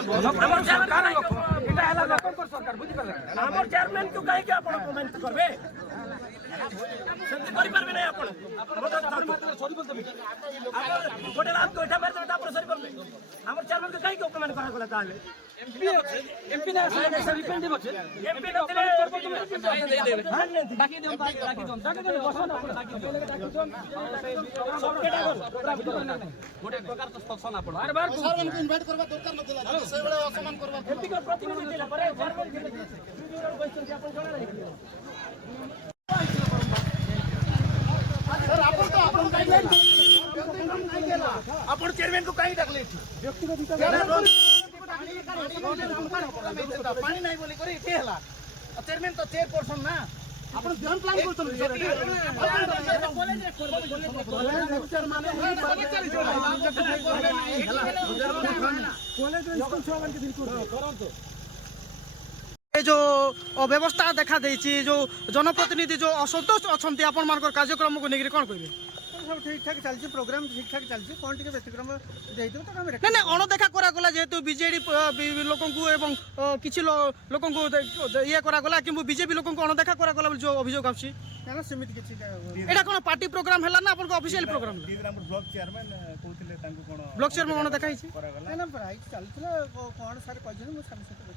हमर सरकार एटा हला लोकन सरकार बुझि पाले हमर चेयरमैन को कहि के आपण कमेंट करबे सेंति करि पारबे नै आपण मदद धर्म सॉरी बोल देबे गोटे रात को एटा मार देबे आपण सॉरी बोलबे हमर चेयरमैन को कहि के कमेंट करा गला ताले एमपी ना साइड से रिप्रेजेंटेटिव আছে एमपी न दिले दे देबे बाकी देम बाकी जोन बसन बाकी जोन सब केटा गोटे प्रकार तो स्पष्ट ना पड़ो बार बार सरवन को इनवाइट करबा दरकार नथिला से बेले असमान करबा एमपी का प्रतिनिधि दिला परे सरवन के क्वेश्चन के अपन जणा नहीं सर आपण तो आपण गाइडलाइन नहीं केला आपण चेयरमैन को काई डाकले व्यक्तिगत पानी नहीं बोली करी के हला चेयरमैन तो चेयरपर्सन ना आपण ध्यान प्लान करतो लेक्चर माने कॉलेज स्कूल छुआन के बिल्कुल करंतो ए जो अव्यवस्था देखा देछि जो जनप्रतिनिधि जो असंतोष अछंती आपण मानकर कार्यक्रम को नेगिरी कोन कहबे सब ठीक ठाक चलछि प्रोग्राम ठीक ठाक चलछि कोन टिके व्यतिक्रम देइतो तो हम नहीं अणदेखा करा गला जेतु बीजेडी लोकन को एवं किछि लोकन को ये करा गला कि बीजेपी लोकन को अणदेखा करा गला जो अभियोग आछि ना समिति किछि एटा कोन पार्टी प्रोग्राम हैला ना अपन को ऑफिशियल प्रोग्राम ब्लॉक चेयरमैन कहतिले तांको कोन ब्लॉक चेयरमैन अणदेखा हिछि करा गला ना प्राइस चलथिला कोन सारे कहजन मु सामने